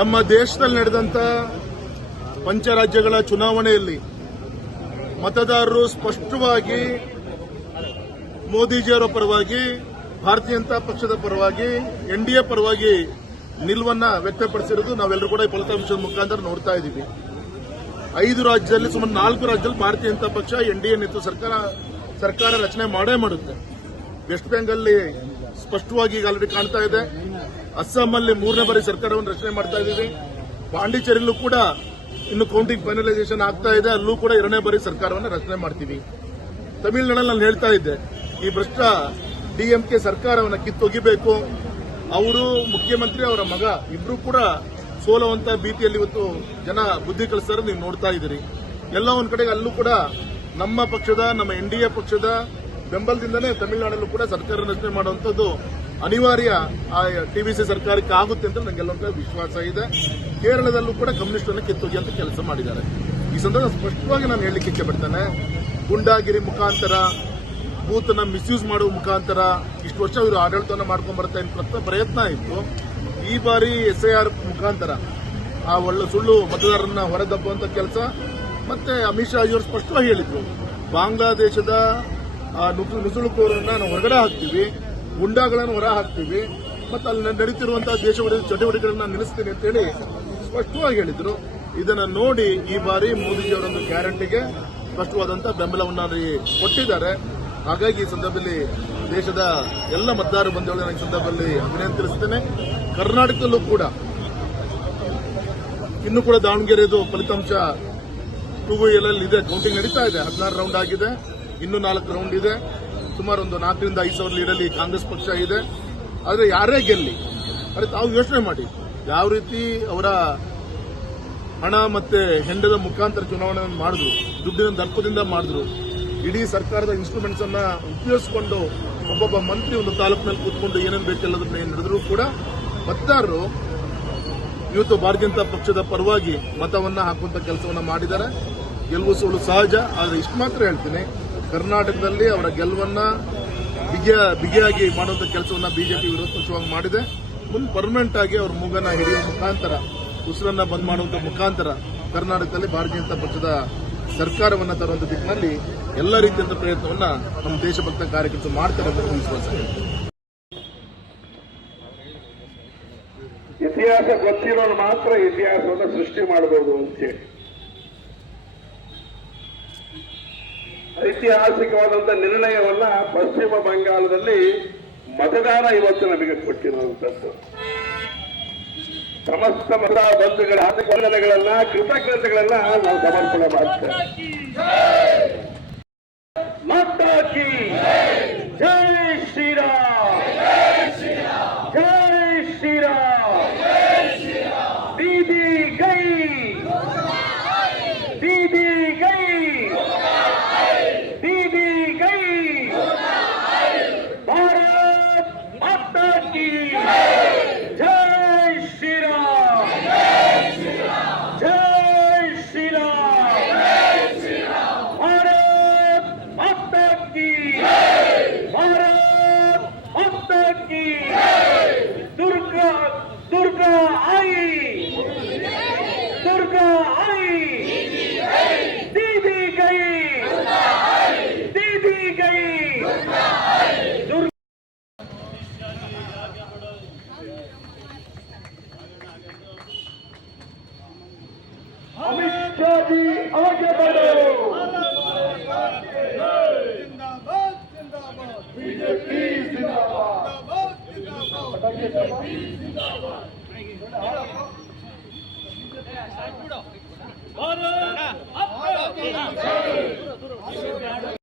ನಮ್ಮ ದೇಶದಲ್ಲಿ ನಡೆದಂತ ಪಂಚರಾಜ್ಯಗಳ ಚುನಾವಣೆಯಲ್ಲಿ ಮತದಾರರು ಸ್ಪಷ್ಟವಾಗಿ ಮೋದಿಜಿಯವರ ಪರವಾಗಿ, ಭಾರತೀಯ ಜನತಾ ಪಕ್ಷದ ಪರವಾಗಿ, ಎನ್ಡಿಎ ಪರವಾಗಿ ನಿಲುವನ್ನ ವ್ಯಕ್ತಪಡಿಸಿರುವುದು ನಾವೆಲ್ಲರೂ ಕೂಡ ಈ ಫಲಿತಾಂಶದ ಮುಖಾಂತರ ನೋಡ್ತಾ ಇದ್ದೀವಿ. 5 ರಾಜ್ಯದಲ್ಲಿ ಸುಮಾರು 4 ರಾಜ್ಯದಲ್ಲಿ ಭಾರತೀಯ ಜನತಾ ಪಕ್ಷ ಎನ್ಡಿಎ ನೇತೃತ್ವ ಸರ್ಕಾರ ರಚನೆ ಮಾಡೇ ಮಾಡುತ್ತೆ. ವೆಸ್ಟ್ ಬೆಂಗಾಲ್ ಸ್ಪಷ್ಟವಾಗಿ ಈಗ ಆಲ್ರೆಡಿ ಕಾಣ್ತಾ ಇದೆ. ಅಸ್ಸಾಂನಲ್ಲಿ 3ನೇ ಬಾರಿ ಸರ್ಕಾರವನ್ನು ರಚನೆ ಮಾಡ್ತಾ ಇದ್ದೀವಿ. ಪಾಂಡಿಚೇರಿಯಲ್ಲೂ ಕೂಡ ಇನ್ನು ಕೌಂಟಿಂಗ್ ಫೈನಲೈಸೇಷನ್ ಆಗ್ತಾ ಇದೆ, ಅಲ್ಲೂ ಕೂಡ 2ನೇ ಬಾರಿ ಸರ್ಕಾರವನ್ನು ರಚನೆ ಮಾಡ್ತೀವಿ. ತಮಿಳುನಾಡಲ್ಲಿ ನಾನು ಹೇಳ್ತಾ ಇದ್ದೆ, ಈ ಭ್ರಷ್ಟ ಡಿಎಂಕೆ ಸರ್ಕಾರವನ್ನು ಕಿತ್ತೊಗಿಬೇಕು. ಅವರು ಮುಖ್ಯಮಂತ್ರಿ, ಅವರ ಮಗ ಇಬ್ರು ಕೂಡ ಸೋಲುವಂತ ಭೀತಿಯಲ್ಲಿ ಇವತ್ತು ಜನ ಬುದ್ಧಿ ಕಲಿಸ್ತಾರೆ, ನೀವು ನೋಡ್ತಾ ಇದ್ದೀರಿ. ಎಲ್ಲ ಒಂದ್ ಕಡೆಗೆ ಅಲ್ಲೂ ಕೂಡ ನಮ್ಮ ಪಕ್ಷದ, ನಮ್ಮ ಎನ್ಡಿಎ ಪಕ್ಷದ ಬೆಂಬಲದಿಂದನೇ ತಮಿಳುನಾಡಲ್ಲೂ ಕೂಡ ಸರ್ಕಾರ ರಚನೆ ಮಾಡುವಂತದ್ದು ಅನಿವಾರ್ಯ ಆ ಟಿವಿಸಿ ಸರ್ಕಾರಕ್ಕೆ ಆಗುತ್ತೆ ಅಂತ ನನಗೆಲ್ಲೊಂದು ವಿಶ್ವಾಸ ಇದೆ. ಕೇರಳದಲ್ಲೂ ಕೂಡ ಕಮ್ಯುನಿಸ್ಟ್ ಅನ್ನು ಕಿತ್ತೊಗೆಯುವಂತ ಕೆಲಸ ಮಾಡಿದ್ದಾರೆ. ಈ ಸಂದರ್ಭ ಸ್ಪಷ್ಟವಾಗಿ ನಾನು ಹೇಳಲಿಕ್ಕೆ ಇಚ್ಛೆಪಡ್ತೇನೆ, ಗುಂಡಾಗಿರಿ ಮುಖಾಂತರ, ಬೂತ್ನ ಮಿಸ್ಯೂಸ್ ಮಾಡುವ ಮುಖಾಂತರ ಇಷ್ಟು ವರ್ಷ ಇವರು ಆಡಳಿತವನ್ನು ಮಾಡ್ಕೊಂಡು ಬರ್ತಾ ಇದ್ದ ಪ್ರಯತ್ನ ಇತ್ತು. ಈ ಬಾರಿ SIR ಮುಖಾಂತರ ಆ ಒಳ್ಳೆ ಸುಳ್ಳು ಮತದಾರರನ್ನ ಹೊರದಬ್ಬುವಂತ ಕೆಲಸ. ಮತ್ತೆ ಅಮಿತ್ ಶಾ ಇವರು ಸ್ಪಷ್ಟವಾಗಿ ಹೇಳಿದ್ರು, ಬಾಂಗ್ಲಾದೇಶದ ನುಸುಳುಕೋರನ್ನ ನಾವು ಹೊರಗಡೆ ಹಾಕ್ತೀವಿ, ಗುಂಡಾಗಳನ್ನು ಹೊರ ಹಾಕ್ತೀವಿ, ಮತ್ತೆ ಅಲ್ಲಿ ನಡೀತಿರುವಂತಹ ದೇಶ ವಿರೋಧಿ ಚಟುವಟಿಕೆಗಳನ್ನ ನಿಲ್ಲಿಸ್ತೀನಿ ಅಂತ ಹೇಳಿ ಸ್ಪಷ್ಟವಾಗಿ ಹೇಳಿದ್ರು. ಇದನ್ನ ನೋಡಿ ಈ ಬಾರಿ ಮೋದಿಜಿಯವರೊಂದು ಗ್ಯಾರಂಟಿಗೆ ಸ್ಪಷ್ಟವಾದಂತಹ ಬೆಂಬಲವನ್ನು ಕೊಟ್ಟಿದ್ದಾರೆ. ಹಾಗಾಗಿ ಈ ಸಂದರ್ಭದಲ್ಲಿ ದೇಶದ ಎಲ್ಲ ಮತದಾರ ಬಂಧುಗಳನ್ನು ಈ ಸಂದರ್ಭದಲ್ಲಿ ಅಭಿನಂದನೆ ತಿಳಿಸುತ್ತೇನೆ. ಕರ್ನಾಟಕದಲ್ಲೂ ಕೂಡ ಇನ್ನು ಕೂಡ ದಾವಣಗೆರೆದು ಫಲಿತಾಂಶ 2VL ಇದೆ, ಕೌಂಟಿಂಗ್ ನಡೀತಾ ಇದೆ. 16 ರೌಂಡ್ ಆಗಿದೆ, ಇನ್ನೂ 4 ರೌಂಡ್ ಇದೆ. ಸುಮಾರು ಒಂದು 4 ರಿಂದ 5 ಸಾವಿರ ಲೀಡಲ್ಲಿ ಕಾಂಗ್ರೆಸ್ ಪಕ್ಷ ಇದೆ. ಆದರೆ ಯಾರೇ ಗೆಲ್ಲಿ, ಅರೆ ತಾವು ಯೋಚನೆ ಮಾಡಿ, ಯಾವ ರೀತಿ ಅವರ ಹಣ ಮತ್ತೆ ಹೆಂಡದ ಮುಖಾಂತರ ಚುನಾವಣೆಯನ್ನು ಮಾಡಿದ್ರು, ದುಡ್ಡಿನ ದರ್ಪದಿಂದ ಮಾಡಿದ್ರು. ಇಡೀ ಸರ್ಕಾರದ ಇನ್ಸ್ಟ್ರೂಮೆಂಟ್ಸ್ ಅನ್ನ ಉಪಯೋಗಿಸಿಕೊಂಡು ಒಬ್ಬೊಬ್ಬ ಮಂತ್ರಿ ಒಂದು ತಾಲೂಕಿನಲ್ಲಿ ಕೂತ್ಕೊಂಡು ಏನೇನು ಬೇಕೆಲ್ಲದನ್ನ ಏನು ನಡೆದರೂ ಕೂಡ ಮತದಾರರು ಇವತ್ತು ಭಾರತೀಯ ಜನತಾ ಪಕ್ಷದ ಪರವಾಗಿ ಮತವನ್ನ ಹಾಕುವಂತ ಕೆಲಸವನ್ನ ಮಾಡಿದ್ದಾರೆ. ಗೆಲುವು ಸೋಲು ಸಹಜ, ಆದರೆ ಇಷ್ಟು ಮಾತ್ರ ಹೇಳ್ತೀನಿ, ಕರ್ನಾಟಕದಲ್ಲಿ ಅವರ ಗೆಲುವನ್ನ ಬಿಗಿಯಾಗಿ ಮಾಡುವಂತ ಕೆಲಸವನ್ನ ಬಿಜೆಪಿ ವಿರೋಧ ಪಕ್ಷವಾಗಿ ಮಾಡಿದೆ. ಮುಂದೆ ಪರ್ಮನೆಂಟ್ ಆಗಿ ಅವ್ರ ಮೂಗನ್ನ ಹಿಡಿಯುವ ಮುಖಾಂತರ, ಉಸಿರನ್ನ ಬಂದ್ ಮಾಡುವಂತ ಮುಖಾಂತರ ಕರ್ನಾಟಕದಲ್ಲಿ ಭಾರತೀಯ ಜನತಾ ಪಕ್ಷದ ಸರ್ಕಾರವನ್ನು ತರುವಂತ ದಿಕ್ಕಿನಲ್ಲಿ ಎಲ್ಲ ರೀತಿಯ ಪ್ರಯತ್ನವನ್ನ ನಮ್ಮ ದೇಶಭಕ್ತ ಕಾರ್ಯಕರ್ತರು ಮಾಡ್ತಾರೆ ಅಂತ ವಿಶ್ವಾಸ. ಇತಿಹಾಸ ಗೊತ್ತಿರೋರು ಮಾತ್ರ ಇತಿಹಾಸವನ್ನು ಸೃಷ್ಟಿ ಮಾಡಬಹುದು ಅಂತೇಳಿ ಐತಿಹಾಸಿಕವಾದಂತಹ ನಿರ್ಣಯವನ್ನ ಪಶ್ಚಿಮ ಬಂಗಾಳದಲ್ಲಿ ಮತದಾನ ಇವತ್ತು ನಮಗೆ ಕೊಟ್ಟಿರುವಂತದ್ದು. ಸಮಸ್ತ ಮತ ಬಂಧುಗಳ ವಂದನೆಗಳನ್ನ, ಕೃತಜ್ಞತೆಗಳನ್ನ ನಾವು ಸಮರ್ಪಣೆ ಮಾಡ್ತೇವೆ. ಮಾತಾ ಕಿ ಜೈ ಶ್ರೀರಾಮ್, ಜೈ ಶ್ರೀರಾಮ್, ದೀದಿ ಗೈ, ದೀದಿ ಗೈ, ದೀದಿ ಗೈ, ಭಾರತ್ ಮಾತಾ ಕಿ ಜೈ ಶ್ರೀರಾಮ್, ಜೈ ಶ್ರೀರಾಮ್, ಭಾರತ್ ಮಾತಾ ಕಿ, ಭಾರತ್ ಮಾತಾ ಕಿ. ದುರ್ಗಾ ದುರ್ಗಾ आई, दुर्गा आई, दीदी गई, दीदी गई, अमित शाह जी आगे बढ़ो, जिंदाबाद जिंदाबाद, बीजेपी जिंदाबाद, जिंदाबाद, भारत